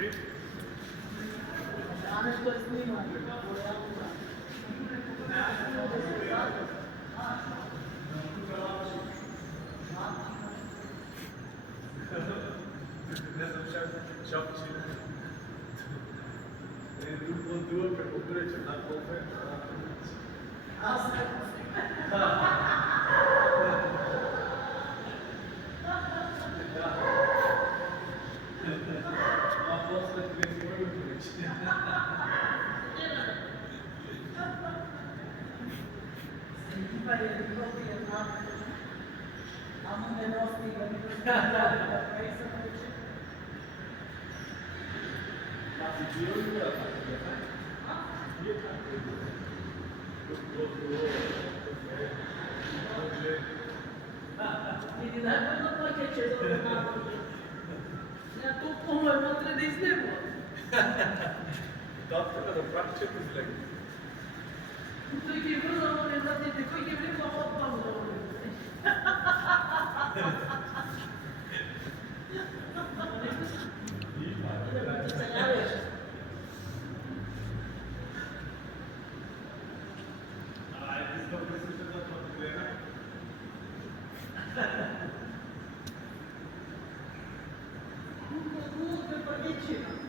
Ne znam čak čini. Dugo preko na kofe. A posle ti ne mogu reći. Vidi, najbolj plaćeće za ovo navodnje. Ja tu pomoć potre da iznemo. Da treba da praktičete izlegli. Tu je vrlo ne znate, koji je vrlo otpalo da ovo Comunque, per farci